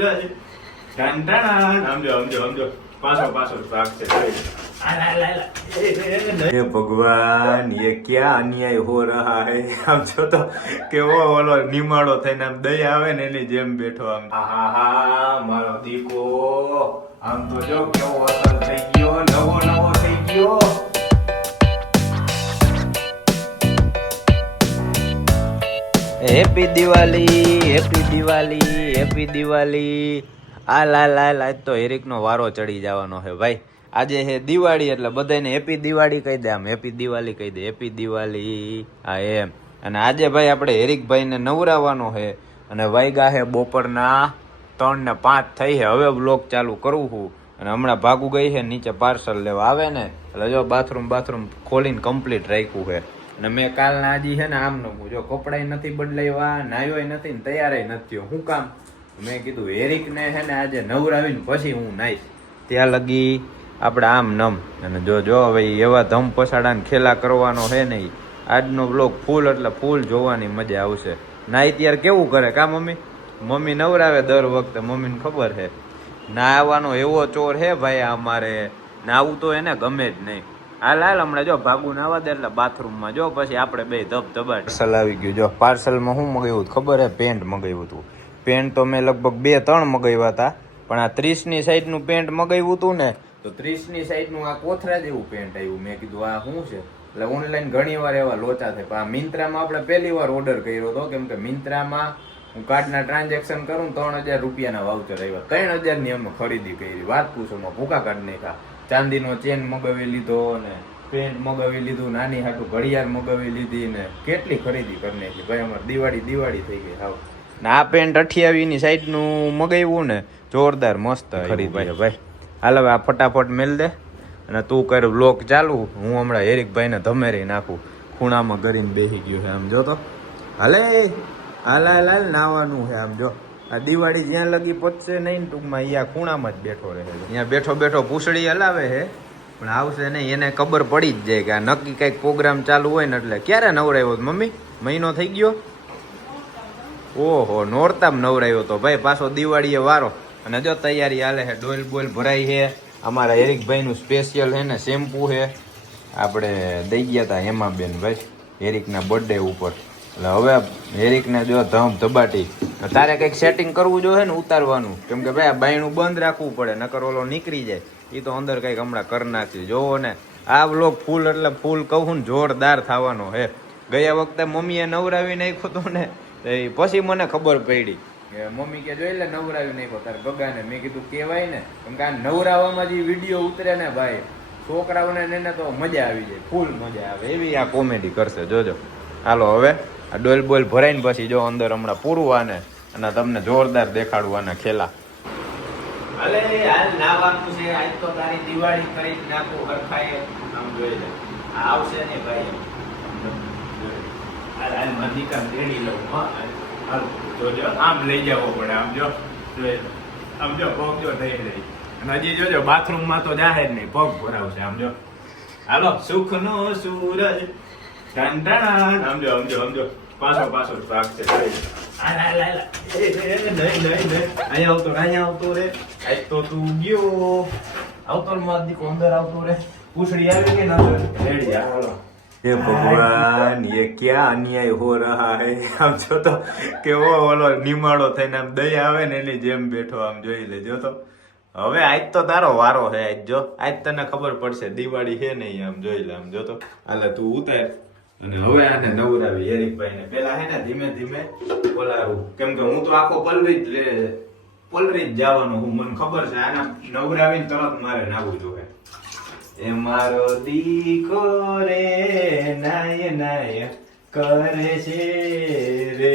हे भगवान ये क्या अन्याय हो रहा है। આમ જો તો કેવો ઓલો નિમાડો થઈને આમ દયા આવે ને એની જેમ બેઠો આમ આહા મારો દીકો આમ તો જો કેવો અસર થઈ ગયો નવો થઈ ગયો। Happy Diwali happy Diwali happy Diwali. આ લાલ તો હેરિકનો વારો ચડી જવાનો છે ભાઈ। આજે હે દિવાળી એટલે બધાને હેપી દિવાળી કહી દે, આમ હેપી દિવાળી કહી દે, હેપી દિવાળી। હા એમ। અને આજે ભાઈ આપણે હેરિકભાઈને નવરાવવાનો છે અને વાગ્યા છે બપોરના 3 ને 5 થઈ છે। હવે બ્લોગ ચાલુ કરવું છું અને હમણાં ભાગું ગઈ છે નીચે પાર્સલ લેવા આવે ને એટલે જો બાથરૂમ ખોલીને કમ્પ્લીટ રાખ્યું છે। અને મેં કાલના હજી છે ને આમ નમું જો કપડાય નથી બદલાવ્યા, નાયોય નથી ને તૈયાર નથી થયો। શું કામ? મેં કીધું હેરિકને છે ને આજે નવરાવીને પછી હું નાઈશ, ત્યાં લગી આપણે આમ નમ। અને જો હવે એવા ધમ પસાડાને ખેલા કરવાનો છે ને આજનો બ્લોગ ફૂલ એટલે ફૂલ જોવાની મજા આવશે। નાઈ ત્યારે કેવું કરે કા મમ્મી નવરાવે દર વખતે, મમ્મીને ખબર છે ના આવવાનો એવો ચોર હે ભાઈ અમારે, નાવું તો એને ગમે જ નહીં। હાલ હમણાં જો ભાગું નાવા દે એટલે બાથરૂમમાં જો પછી આપણે બે ધબધબાટ। પાર્સલ આવી ગયું જો। પાર્સલમાં શું મગાવ્યું ખબર હે? પેન્ટ મગાવ્યું હતું। પેન્ટ તો મેં લગભગ 2-3 મગાવ્યા હતા, પણ આ 30ની સાઈઝનું પેન્ટ મગાવ્યું હતું ને તો 30ની સાઈઝનું આ કોથરા જેવું પેન્ટ આવ્યું। મેં કીધું આ શું છે? એટલે ઓનલાઈન ઘણી વાર એવા લોચા થાય, પણ આ મિન્ત્રામાં આપણે પહેલી વાર ઓર્ડર કર્યો હતો, કેમ કે મિન્ત્રામાં હું કાર્ડના ટ્રાન્ઝેક્શન કરું 3000 રૂપિયાના વાઉચર આવ્યા, 3000ની અમે ખરીદી કરી। વાત પૂછોમાં ભૂકા કાઢ નાખ્યા। ચાંદીનો ચેન મગાવી લીધો ને પેન્ટ મગાવી લીધું, નાની હાટું ઘડિયાળ મગાવી લીધી ને કેટલી ખરીદી કરી નાખી ભાઈ। અમારે દિવાળી થઈ ગઈ હાવ। ને આ પેન્ટ 28ની સાઈડનું મગાવ્યું ને જોરદાર મસ્ત ખરીદી ભાઈ। હાલ હવે આ ફટાફટ મેલ દે અને તું કર બ્લોગ ચાલુ। હું હમણાં હેરિકભાઈને ધમેરી નાખું, ખૂણામાં કરીને બેસી ગયો છે આમ જો તો। હાલે હાલ નાવાનું છે આમ જો। આ દિવાળી જ્યાં લગી પચશે નહીં ટૂંકમાં અહીંયા ખૂણામાં જ બેઠો રહે છે, અહીંયા બેઠો પૂછડી હલાવે છે, પણ આવશે નહીં એને ખબર પડી જ જાય કે આ નક્કી કંઈક પ્રોગ્રામ ચાલુ હોય ને એટલે ક્યારે નવરાવ્યો મમ્મી? મહિનો થઈ ગયો? ઓહો નોરતામાં નવરાવ્યો તો ભાઈ, પાછો દિવાળીએ વારો। અને જો તૈયારી હાલે છે, ડોલ બોલ ભરાઈ છે। અમારા હેરિકભાઈનું સ્પેશિયલ છે ને શેમ્પુ છે, આપણે દઈ ગયા હતા હેમાબેન ભાઈ હેરિકના બર્થડે ઉપર, એટલે હવે હેરિકને જો ધમ ધબાટી તારે કંઈક સેટિંગ કરવું જોઈએ ને ઉતારવાનું, કેમ કે ભાઈ આ બાયણું બંધ રાખવું પડે નકર ઓલો નીકળી જાય। એ તો અંદર કંઈક હમણાં કરી નાખી જોવો ને। આ બ્લોગ ફૂલ એટલે ફૂલ કહું ને જોરદાર થવાનો હે। ગયા વખતે મમ્મીએ નવરાવી નાખ્યો તો ને પછી મને ખબર પડી કે મમ્મી કે જોઈ લે નવરાવી નાખ્યો તારે ગગાને। મેં કીધું કેવાય ને, કેમ કે આ નવરાવામાં જે વિડીયો ઉતરે ને ભાઈ છોકરાઓને એને તો મજા આવી જાય, ફૂલ મજા આવે એવી આ કોમેડી કરશે જોજો। હાલો હવે આ ડોલ બોલ ભરાઈને પછી જો અંદર હમણાં પૂરું આને અને તમને જોરદાર દેખાડું આના ખેલા। અલે હાલ નાવાનું છે આજ તો તારી દિવાળી કરી નાખું હરખાય આમ જોઈ લે આવશે ને ભાઈ। હાલ મારી કામ તેડી લઉં હાલ જોજો આમ લઈ જવો પડે આમ જો આમ જો પગ જો થઈ રહી અને હજી જોજો બાથરૂમમાં તો જાહે જ નહીં, પગ ભરાવશે આમ જો। હાલો સુખનો સૂરજ ટંટણા આમ જો પાછો રાખશે અહીંયા આવતો રે આજ તો તું ગયો આવતો દીકો અંદર આવતો રે પૂછડી આવી કે ના રેડી હાલો। हे भगवान ये क्या अन्याय हो रहा है। આમ જો તો કેવો ઓલો નિમાડો થઈને આમ દયા આવે ને એની જેમ બેઠો આમ જોઈ લેજો તો। હવે આજ તો તારો વારો છે, આજ જો આજ તને ખબર પડશે દિવાળી છે નહીં આમ જોઈ લે આમ જો તો। હાલે તું ઉતાર અને હવે આને નવરાવી હેરિકભાઈને। પેલા હે ને ધીમે બોલાવું, કેમ કે હું તો આખો પલરી જ જવાનો હું, મને ખબર છે આના નવરાવીને તરત મારે નાવું જોઈએ। એ મારો દીકો રે નાય કરે છે રે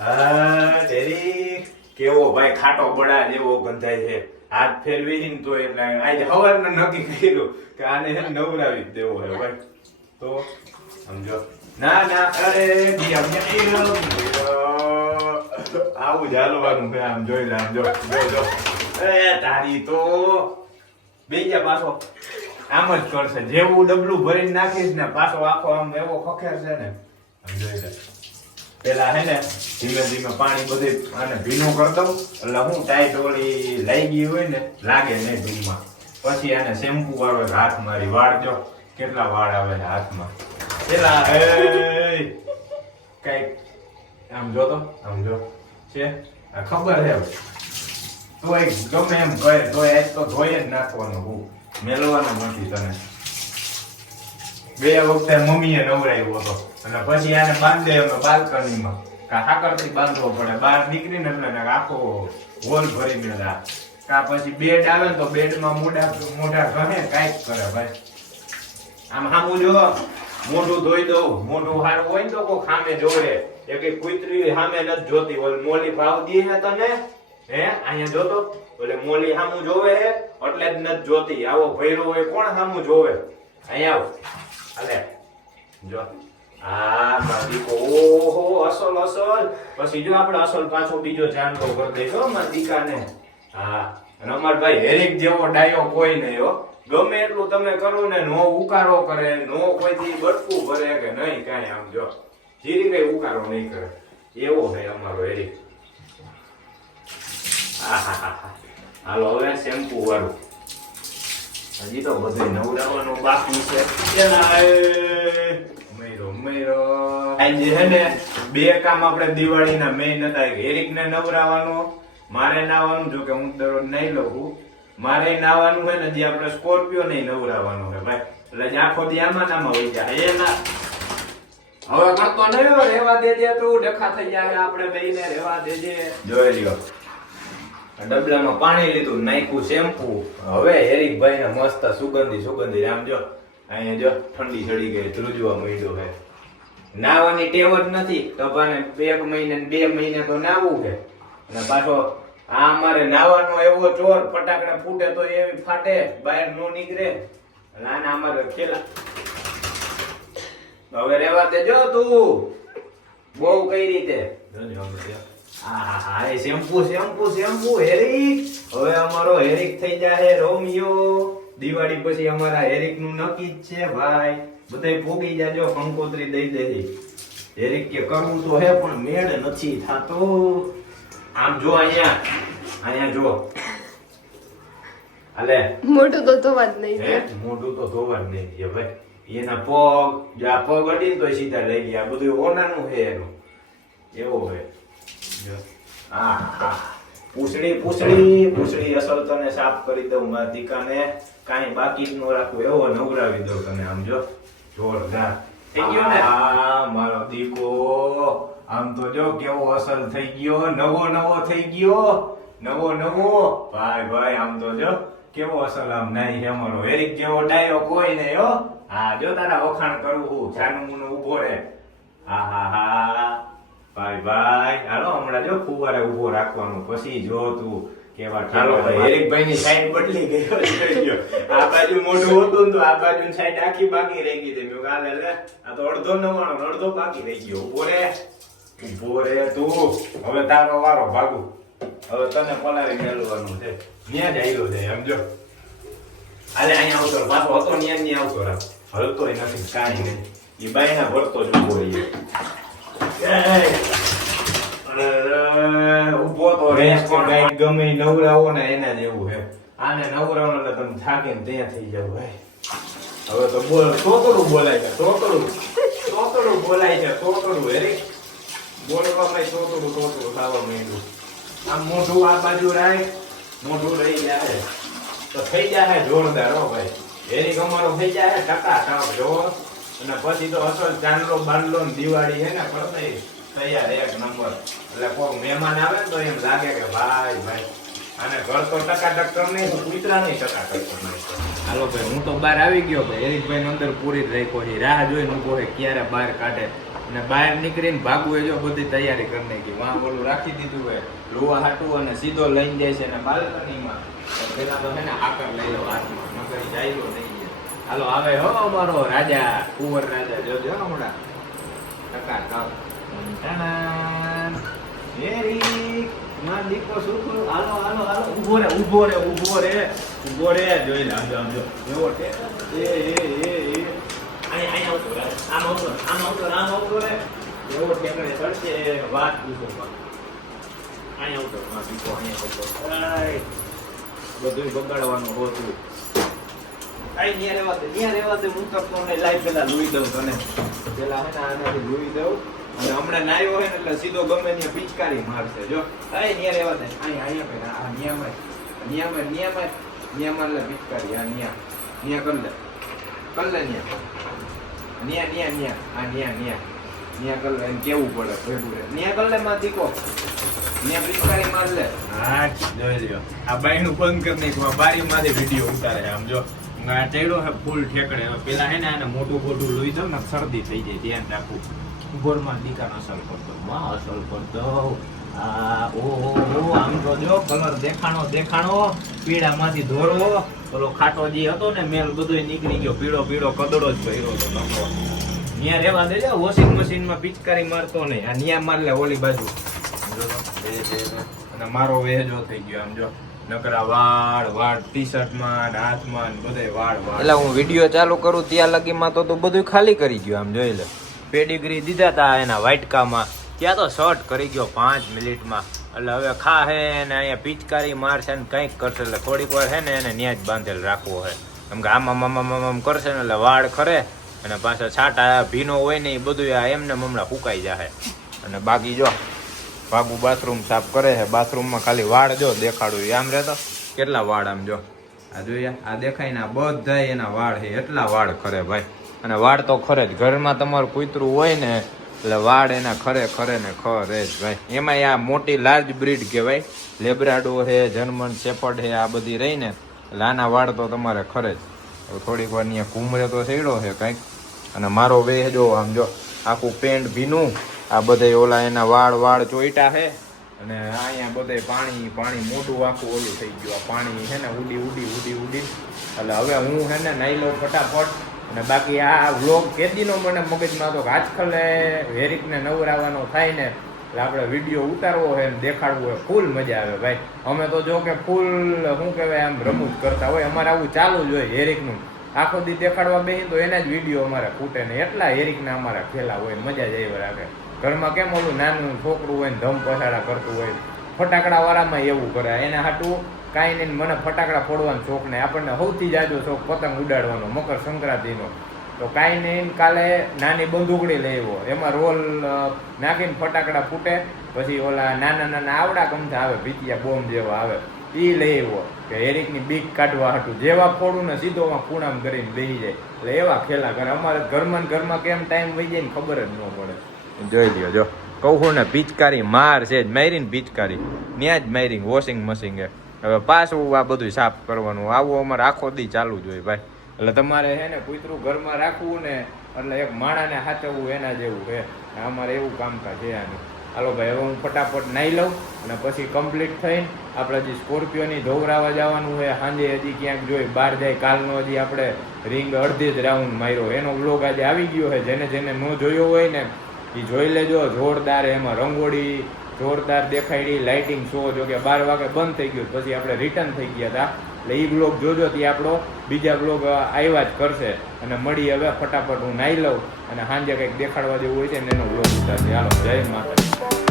આ હેરિક કેવો ભાઈ ખાટો બડા જેવો ગંધાય છે, હાથ ફેરવી તો એટલે આજે સવારને નક્કી કર્યું કે આને નવરાવી જ દેવો છે ભાઈ। તો સમજો ના અરે આવું ચાલવાનું છે આમ જોઈ લે આમ જો તારી તો બેજા પાછો આમ જ કરશે, જેવું ડબલું ભરીને નાખીશ ને પાછો આખો આમ એવો ખખેર છે ને આમ જોઈ લે। પેલા હે ને ધીમે ધીમે પાણી બધું આને ભીનું કરી દઉં એટલે હું ટાઈટ ઓલી લઈ ગઈ હોય ને લાગે નહીં ધૂમમાં. પછી આને શેમ્પુ વાળો હાથ મારી વાળ જો કેટલા વાળ આવે છે હાથમાં. પેલા કઈક આમ જો તો આમ જો છે ખબર છે તોય ગમે એમ કહે તોય તો ધોઈ જ નાખવાનું. હું મેલવાનું નથી તને. 2 વખતે મમ્મીએ નવરાવ્યો હતો અને પછી આને બાંધે અમે બાલ્કનીમાં હાકરથી બાંધવો પડે. બહાર નીકળીને એટલે આખો હોલ ભરી મેળા. કા પછી બેડ આવે ને તો બેડમાં મોઢા ગણે કાંઈક કરે ભાઈ. આમ સામું જો મોઢું ધોઈ દઉં. મોઢું સારું હોય ને તો કોઈ સામે જોવે. એ કઈ કુતરી સામે નથી જોતી. ઓલી મોલી ભાવ દી હે તને હે અહીંયા જોતો ઓલે મોલી સામું જોવે હે એટલે જ નથી જોતી. આવો ભૈરો હોય કોણ સામું જોવે. અહીંયા આવ અલે જો આ માદીકો ઓહો અસલ અસલ. પછી જો આપણે અસલ પાછો બીજો જાનકો કરી દઈશું મારા દીકાને. હા અને અમાર ભાઈ હેરિક જેવો ડાયો કોઈ નહીં હો. ગમે એટલું તમે કરો ને નો ઉકારો કરે નો કોઈથી બટકું ભરે કે નહીં કાંઈ. આમ જો જીરી કઈ ઉકારો નહીં કરે એવો છે અમારો હેરિક. હાલો હવે શેમ્પુ વાળું હજી તો બધું નવડાવવાનું બાકી છે. આજે હે ને 2 કામ આપણે દિવાળીના મેઇન હતા. હેરિકને નવરાવવાનું મારે નાવાનું. જો કે હું દરરોજ નહીં લઉં. મારે નાવાનું હે ને જે આપણે સ્કોર્પિયો નહીં નવરાવવાનું હે ભાઈ. એટલે જ આખો દી આમાં નામાં વહી જાય. એ ના હવે કરતો નહીં રેવા દેજે તું. ડખા થઈ જાય આપણે બેયને રેવા દેજે. જોઈ લ્યો ડબલામાં પાણી લીધું નાખ્યું શેમ્પુ. હવે હેરિકભાઈ ને મસ્ત સુગંધી આમ જો અહીંયા જો ઠંડી ચડી ગઈ ધ્રુજવા માંડ્યો હે. નાવાની ટેવ જ નથી તપાને. 1 મહિને 2 મહિને તો નાવું છે. અને પાછો આ અમારે નાવાનો એવો ચોર ફટાકડા ફૂટે તો એવી ફાટે બહાર નો નીકળે. આના અમારે ખેલા. હવે રેવા દેજો તું બહુ કઈ રીતે. હા શેમ્પુ હેરિક. હવે અમારો હેરિક થઈ જાય રોમિયો. દિવાળી પછી અમારા હેરિક નું નક્કી જ છે ભાઈ. બધાય ભોગી જાજો કંકોત્રી દઈ દેજે. હેરિક કે કરવું તો હે પણ મેળ નથી થાતો. આમ જો અહીંયા જો અલે મોઢું તો ધોવા જ નહીં. હે મોઢું તો ધોવા જ નહીં ભાઈ. એના પગ જા પગ અડી તો સીધા લઈ ગયા. બધું ઓનાનું છે એનું એવો હે. પૂછડી અસલ તને સાફ કરી દઉં મારા દીકાને. કાંઈ બાકી ન રાખું એવો નવરાવી દઉં તને. આમ જો જોરદાર થઈ ગયો ને. હા મારો દીકો આમ તો જો કેવો અસલ થઈ ગયો. નવો થઈ ગયો. નવો ભાઈ આમ તો જો કેવો અસલ આમ નાઈ છે અમારો હેરિક જેવો ડાયો કોઈ નહીં હો. હા જો તારા વખાણ કરવું જાનું મુનું ઉભો રે. હા ભાઈ હાલો હમણાં જો ફુવારે ઉભો રાખવાનું. પછી જો તું કેવા ચાલો હેરિકભાઈ ની સાઈડ બદલી ગયો. આ બાજુ મોઢું હતું તો આ બાજુ સાઈડ આખી બાકી રહી ગઈ. મેં કાલે લે આ તો અડધો નવાનો અડધો બાકી રહી ગયો. ઉભો રે તું. હવે તારો વારો ભાગુ. હવે તને પલારી મેળવવાનું છે. ન્યા જ આવ્યો છે એમ જો. આલે અહીંયા આવતો પાછો હતો ન્યા ની આવતો રાખ. હલતોય નથી કાંઈ નહીં. એ બાયના ભરતો જ ઉભો રહી. ઉભો તો રેસ કઈ ગમે નવરાવો ને એના જેવું હે. આને નવરાવો એટલે તમે થાકીને ત્યાં થઈ જાવ ભાઈ. હવે તો બોલ તોતડું બોલાય છે. તોતડું બોલાય છે. તોતડું હેરિક બોલવામાં તોતડું થવા માંડ્યું. આમ મોઢું આ બાજુ રાખ. મોઢું રહી જાય તો થઈ જાય જોરદાર હો ભાઈ. હેરિક અમારો થઈ જાય ટકા જો. અને પછી તો અસલ ચાંદલો બાંધલો ને દિવાળી હે ને પડે તૈયાર 1 નંબર. એટલે કોઈ મહેમાન આવે ને તો એમ લાગે કે ભાઈ આને ઘર તો ટકાટક કર નહીં તો કૂતરા નહીં ટકાટક કર નહીં. હાલો ભાઈ હું તો બહાર આવી ગયો ભાઈ. હેરિકભાઈ નો અંદર પૂરી જ રાખ્યો છે. રાહ જોઈને ઉભો હોય ક્યારે બહાર કાઢે. અને બહાર નીકળીને ભાગવું એ જો બધી તૈયારી કરી નાખી. વાં બોલું રાખી દીધું હોય લોહા હાટું અને સીધો લઈને જાય છે. અને બાલ્કનીમાં પેલા તો હે ને આકર લઈ લો હાથમાં નકર જાય નહીં. હાલો આવે હો અમારો રાજા કુંવર રાજા જોજો હમણાં ટકાટક. હેરિક માં દીકો સુખું. હાલો ઉભો રે જોઈ લે. આમજો એવો છે. એ અહીંયા આવતો આમ આવતો રે. એવો ઠેકડે ચડશે વાત પૂછો માં. અહીંયા ઉતર માં દીકો અહીંયા ઉતર. આય બધું બગાડવાનું હોતું. આય ન્યા રહેવા દે હું કરતો ને લાઈવ પેલા લોહી દઉં તને. પેલા હે ને આનાથી લોહી દઉં અને હમણાં નાયો હોય ને એટલે સીધો ગમે ત્યાં પિચકારી મારશે. જો આય ન્યા રહેવા દે. અહીંયા પેલા આ નિયામાં એટલે પિચકારી આ ન્યા કર લે ન્યા કર લે એમ કેવું પડે ભેગું રે ન્યા કર લે માં દીકો ન્યા પિચકારી માર લે. હા જોઈ લ્યો આ બાયણું બંધ કરી નાખ્યું. આ બારીમાંથી વિડીયો ઉતારે આમ જો આ ચડ્યો હે ફૂલ ઠેકડે. પેલા હે ને આને મોટું લોહી દઉં ને શરદી થઈ જાય ધ્યાન રાખવું. ગોરમાં દીકાનો અસર કરતો અસર કરતો. આમ તો જો કલર દેખાણો પીળામાંથી ધોરો પેલો ખાટો જે હતો ને મેલ બધો નીકળી ગયો. પીળો કદડો જ ભર્યો હતો. ન્યા રેવા દેજો વોશિંગ મશીનમાં પિચકારી મારતો નહીં. આ ન્યા માર લે ઓલી બાજુ અને મારો વેજો થઈ ગયો. આમ જો નકરા વાળ ટી-શર્ટમાં હાથમાં બધે વાળ એટલે હું વિડીયો ચાલુ કરું ત્યાં લગીમાં તો બધું ખાલી કરી ગયો. આમ જોઈ લે પેડિગ્રી દીધા તા એના વાટકામાં ત્યાં તો શોર્ટ કરી ગયો 5 મિનિટમાં. એટલે હવે ખા હે ને અહીંયા પિચકારી મારશે ને કંઈક કરશે. એટલે થોડીક વાર હે ને એને ન્યા જ બાંધેલ રાખવો હે. કેમ કે આમ કરશે ને એટલે વાળ ખરે અને પાછા છાંટા ભીનો હોય ને એ બધું એમને હમણાં ફૂંકાઈ જાય. અને બાકી જો બાબુ બાથરૂમ સાફ કરે છે. બાથરૂમમાં ખાલી વાળ જો દેખાડું આમ રહેતો કેટલા વાળ આમ જો આ જોઈએ આ દેખાય ને બધા એના વાળ છે. એટલા વાળ ખરે ભાઈ. અને વાળ તો ખરે જ. ઘરમાં તમારું કૂતરું હોય ને એટલે વાળ એના ખરે જ ભાઈ. એમાં આ મોટી લાર્જ બ્રીડ કહેવાય. લેબ્રાડો છે, જર્મન શેફર્ડ છે, આ બધી રહી ને એટલે આના વાળ તો તમારે ખરે જ. થોડીક વાર અહીંયા ઘૂમરે તો સડ્યો છે કંઈક. અને મારો વેહ જો આમ જો આખું પેન્ટ ભીનું. આ બધે ઓલા એના વાળ ચોઈટા છે. અને અહીંયા બધે પાણી મોટું આખું ઓલું થઈ ગયું. આ પાણી છે ને ઉડી એટલે હવે હું છે ને નાઈ લઉં ફટાફટ. અને બાકી આ વ્લોગ કેદીનો મને મગજમાં હતો કે આજકાલ હેરિકને નવરાવાનો થાય ને એટલે આપણે વિડીયો ઉતારવો હોય ને દેખાડવું હોય ફૂલ મજા આવે ભાઈ. અમે તો જો કે ફૂલ શું કહેવાય આમ રમૂજ કરતા હોય. અમારે આવું ચાલુ જ હોય. હેરિકનું આખો દી દેખાડવા બેસી તો એના જ વિડીયો અમારે ખૂટે ને એટલા હેરિકના અમારા ખેલા હોય. મજા જ આવી રાખે. ઘરમાં કેમ ઓલું નાનું છોકરું હોય ને ધમ પછાડા કરતું હોય ફટાકડા વાળામાં એવું કરે. એને હાટું કાંઈ નહીં. મને ફટાકડા ફોડવાનો શોખ નહીં. આપણને સૌથી જાજો શોખ પતંગ ઉડાડવાનો મકર સંક્રાંતિનો. તો કાંઈ નહીં કાલે નાની બંદૂકડી લઈ આવ્યો. એમાં રોલ નાખીને ફટાકડા ફૂટે. પછી ઓલા નાના આવડા કમથા આવે ભીતિયા બોમ્બ જેવા આવે એ લઈ આવ્યો કે હેરિકની બીક કાઢવા હાટું. જેવા ફોડું ને સીધોમાં ખૂણામાં કરીને બેસી જાય. એટલે એવા ખેલા કરે. અમારે ઘરમાં કેમ ટાઈમ વહી જાય ને ખબર જ ન પડે. જોઈ લ્યો જો કહું ને પિચકારી માર છે જ મારીને પિચકારી ત્યાં જ મારી વોશિંગ મશીન. હવે પાછું આ બધું સાફ કરવાનું. આવું અમારે આખો દી ચાલુ જ હોય ભાઈ. એટલે તમારે છે ને કૂતરું ઘરમાં રાખવું ને એટલે એક માણાને સાચવવું એના જેવું છે. અમારે એવું કામકાજ છે આનું. હાલો ભાઈ હવે હું ફટાફટ નાહી લઉં અને પછી કમ્પ્લીટ થઈને આપણે હજી સ્કોર્પિયોની ધોવરાવા જવાનું હોય. સાંજે હજી ક્યાંક જોઈ બહાર જાય. કાલનો હજી આપણે રિંગ અડધી જ રાઉન્ડ માર્યો. એનો વ્લોગ આજે આવી ગયો છે. જેને ન જોયો હોય ને એ જોઈ લેજો. જોરદાર એમાં રંગોળી જોરદાર દેખાડી. લાઇટિંગ શો જો કે 12 વાગે બંધ થઈ ગયું પછી આપણે રિટર્ન થઈ ગયા હતા. એટલે એ બ્લોગ જોજો ત્યાં આપણો બીજા બ્લોગ આવ્યા જ કરશે. અને મળી હવે ફટાફટ હું નાહી લઉં અને સાંજે કંઈક દેખાડવા જેવું હોય છે ને એનો બ્લોગ ઉતારશે. હાલો જય માતાજી.